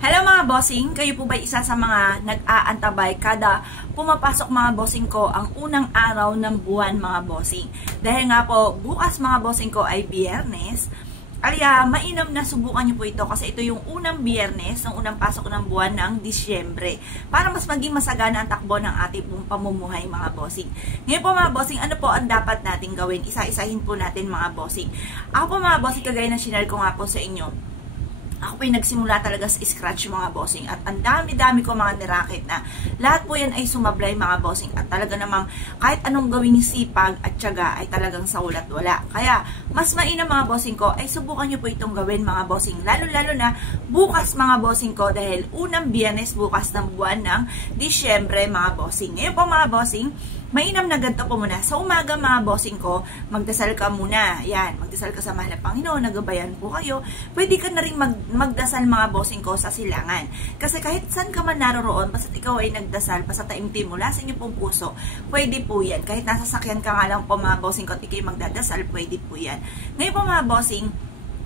Hello mga bossing, kayo po ba isa sa mga nag-aantabay kada pumapasok mga bossing ko ang unang araw ng buwan mga bossing? Dahil nga po, bukas mga bossing ko ay Biyernes, kaya mainam na subukan nyo po ito kasi ito yung unang Biyernes ng unang pasok ng buwan ng Disyembre para mas maging masagana ang takbo ng ating pamumuhay mga bossing. Ngayon po mga bossing, ano po ang dapat natin gawin? Isa-isahin po natin mga bossing. Ako po mga bossing, kagaya na sinare ko nga po sa inyo, ako po yung nagsimula talaga sa scratch mga bossing at ang dami-dami ko mga nirakit na lahat po yan ay sumablay mga bossing at talaga namang kahit anong gawing sipag at tiyaga ay talagang sa ulat wala. Kaya mas mainam mga bossing ko ay subukan nyo po itong gawin mga bossing, lalo-lalo na bukas mga bossing ko dahil unang Biyernes bukas ng buwan ng Disyembre mga bossing. Ngayon po mga bossing, mainam na ganito po muna. Sa umaga mga bossing ko, magdasal ka muna. Yan, magdasal ka sa mahal na Panginoon, nagabayan po kayo. Pwede ka na rin magdasal mga bossing ko sa silangan. Kasi kahit saan ka man naroroon, basta ikaw ay nagdasal, basta taimtim mula sa inyong pong puso, pwede po yan. Kahit nasa sakyan ka nga lang po mga bossing ko at ikay magdadasal, pwede po yan. Ngayon po mga bossing,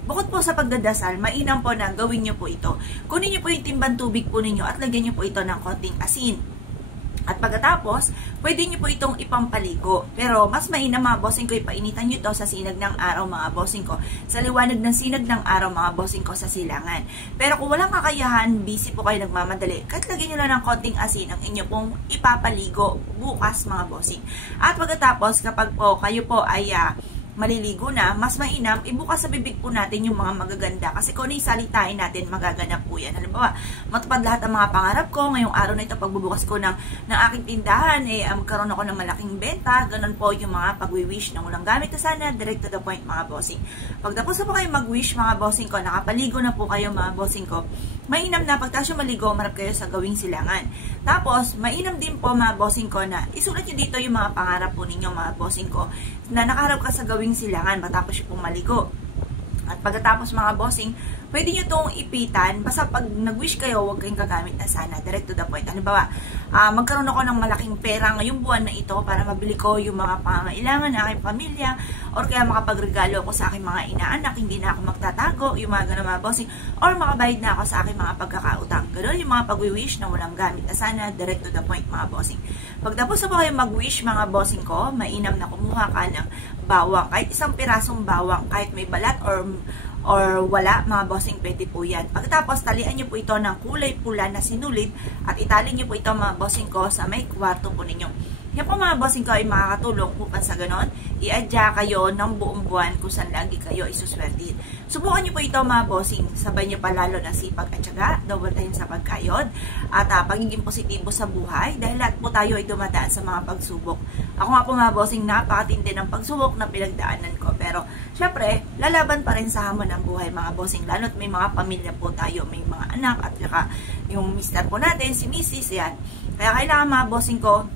bukod po sa pagdadasal, mainam po na gawin nyo po ito. Kunin nyo po yung timbang tubig po ninyo at lagyan nyo po ito ng konting asin. At pagkatapos, pwede nyo po itong ipampaligo. Pero mas mainam mga bossing ko, ipainitan nyo ito sa sinag ng araw mga bossing ko. Sa liwanag ng sinag ng araw mga bossing ko sa silangan. Pero kung walang kakayahan, busy po kayo nagmamadali, kahit lagyan nyo lang ng konting asin ang inyo pong ipapaligo bukas mga bossing. At pagkatapos, kapag po kayo po ay maliligo na, mas mainam, ibukas sa bibig po natin yung mga magaganda. Kasi kung ano yung salitain natin, magaganap po yan. Halimbawa, matupad lahat ng mga pangarap ko. Ngayong araw na ito, pagbubukas ko ng aking tindahan, magkaroon ako ng malaking benta. Ganon po yung mga pag-wish ng ulang gamit na sana, direct to the point mga bossing. Pagtapos na po kayo mag-wish mga bossing ko, nakapaligo na po kayo mga bossing ko, mainam na pagtasyo maligo, marap kayo sa gawing silangan. Tapos, mainam din po mga bossing ko na isulat nyo dito yung mga pangarap po ninyo mga bossing ko na nakaharap ka sa gawing silangan matapos yung maligo. At pagkatapos mga bossing, pwede nyo itong ipitan. Basta pag nag-wish kayo, huwag kayong gagamit na sana. Direct to the point. Ano ba? Magkaroon ako ng malaking pera ngayong buwan na ito para mabili ko yung mga pangangailangan ng aking pamilya or kaya makapagregalo ako sa aking mga inaanak. Hindi na ako magtatago, yung mga ganun mga bossing. Or makabayad na ako sa aking mga pagkakautang. Ganun yung mga pag-wish na walang gamit na sana. Direct to the point mga bossing. Pagtapos na po kayo mag-wish mga bossing ko, mainam na kumuha ka ng bawang. Kahit isang pirasong bawang, kahit may balat or wala, mga bossing, pwede po yan. Pagkatapos, talian nyo po ito ng kulay pula na sinulid at itali nyo po ito mga bossing ko sa may kwarto po ninyo. Yan po mga bossing ko ay makakatulong upang sa ganon, i-adya kayo ng buong buwan kung saan lagi kayo isuswertihin. Subukan nyo po ito mga bossing, sabay nyo palalo na sipag at syaga, double time sa pagkayod, at pagiging positibo sa buhay, dahil lahat po tayo ay dumadaan sa mga pagsubok. Ako nga po mga bossing, napakatindi ng pagsubok na pinagdaanan ko, pero syempre, lalaban pa rin sa hamon ng buhay mga bossing, lalo't may mga pamilya po tayo, may mga anak, at saka yung mister po natin, si Mrs. yan. Kaya kailangan mga bossing ko,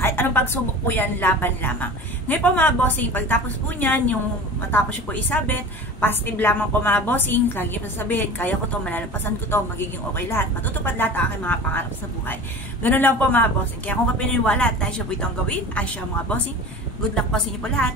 kahit anong pagsubok po yan, laban lamang. Ngayon po mga bossing, pagtapos po niyan, yung matapos po isabit, positive lamang po mga bossing, lagi pa sabihin, kaya ko to, malalampasan ko to, magiging okay lahat, matutupad lahat ang aking mga pangarap sa buhay. Ganun lang po mga bossing. Kaya kung kapininiwala at nais siya po itong gawin, ay siya mga bossing, good luck po sa inyo po lahat.